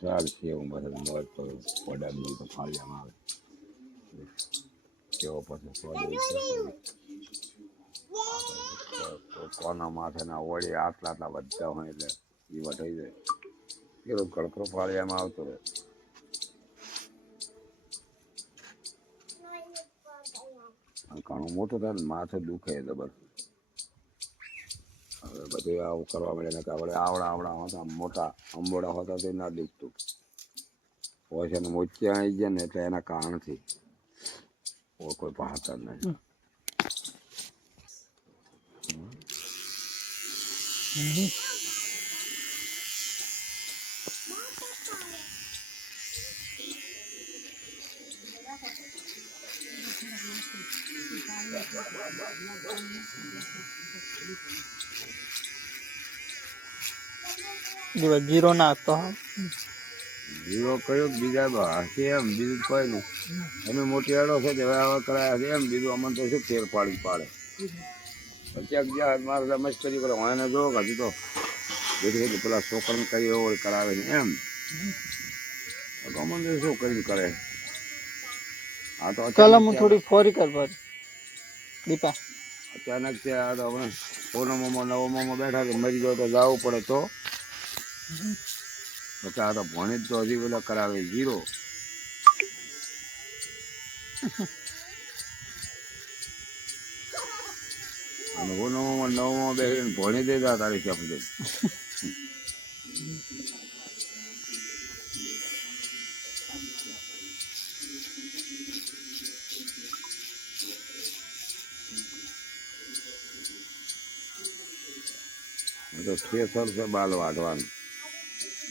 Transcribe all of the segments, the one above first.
સાલ છે એવું બધું. મોજ તો વડાની તો ફાળિયામાં આવે. કેવો પછી કોના માથેના વળી આટલા આટલા બધા હોય એટલે એ વટાઈ જાય. પેલો કડકરો ફાળિયામાં આવતો રહે. ઘણું મોટું થાય ને માથે દુખે જબર હવે બધું આવું કરવા મળે ને કે આપણે આવડા આવડા હતા મોટા અંબોડા હોતા તો ના દુખતું હોય છે ને મોતિયા આવી ગયા ને એટલે એના કારણથી ઓ કોઈ પાહતા નહીં જીરો નાખતો હા. જીરો કયો બીજા હશે એમ બીજું કોઈ નહીં. અમે મોટી આડો છે આવા કરાયા છે એમ બીજું અમને તો શું ફેર પાડી પાડે. પછી અગિયાર મારે તો કરી કરે હું એને જોવો હજુ તો જેથી પેલા છોકરાને કઈ એવો કરાવે ને એમ. અમને શું કરીને કરે? હા તો ચાલો હું થોડી ફોરી કરવા દીપા. અચાનક છે આ તો હમણાં પૂનમમાં નવમમાં બેઠા તો મરી ગયો તો જવું પડે તો. પછી આ તો ભણી જ તો હજી પેલા કરાવે ઝીરો અને પૂનમમાં નવમાં બેસીને ભણી દેતા તારી શબ્દ તો થ્રેસર છે બાલ વાઢવાનું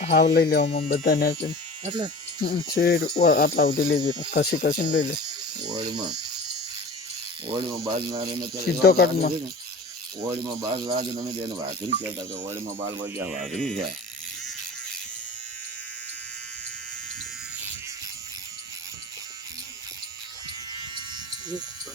હાવ લઈ લેવામાં બધાને છે એટલે શેર આટલા સુધી લઈ જઈએ કસી કસીને લઈ લે ઓળીમાં ઓળીમાં બાલ ના રહીને ત્યારે સીધો એવા કટમાં. લાગે છે ને, ઓળીમાં બાલ લાગે ને અમે તો એને વાઘરી કહેતા કે ઓળીમાં બાલ વળ્યા વાઘરી છે Isso.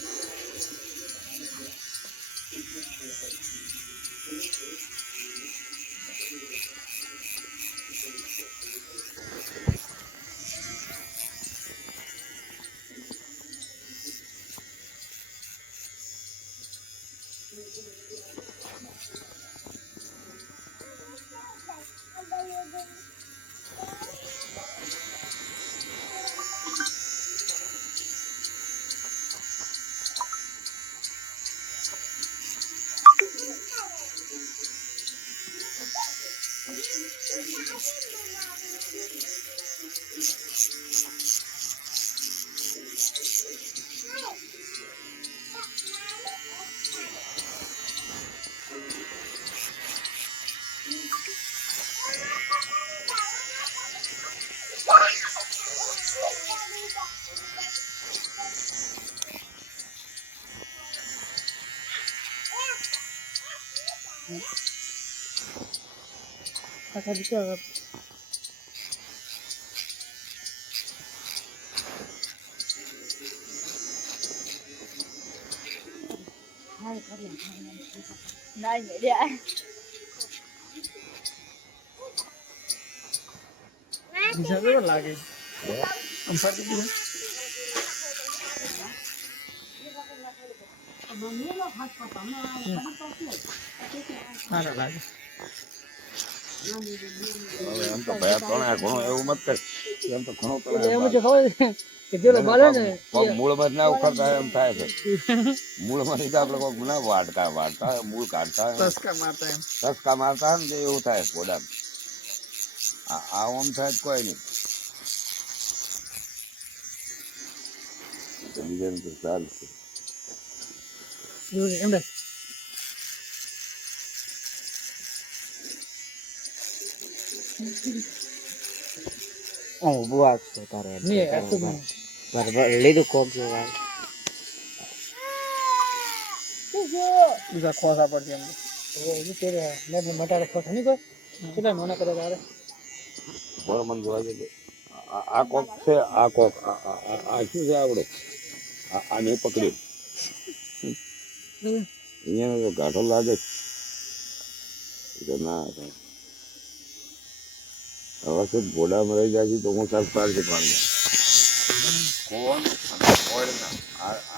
Bakın bir şey alalım. Hayır, hayır, hayır. Hayır, hayır. Güzel mi lan? સારા લાગે એમ થાય છે મૂળમાં તો આપણે કોક ના વાટતા મૂળ કાઢતા મારતા એવું થાય. ઘોડા આ આ થાય કોઈ નહીં તો બીજાને તો ચાલશે એમ બુઆ છું તારે મને બરાબર લીધું કોક જેવું બીજા ખોસા પડશે એમ એ તેરે મેં મટાડે ખોસા નહીં કોઈ કેટલા નોના કરે તારે બોલો મને જોવા જજો આ આ કોક છે આ કોક આ શું છે આવડો આ આને પકડ્યું અહીંયા તો ગાંઠો લાગે છે. એ તો ના થાય હવે શું ઘોડામાં રહી જાય છે તો હું સાત પાર છે પાડી કોણ અને કોણ ના આ આ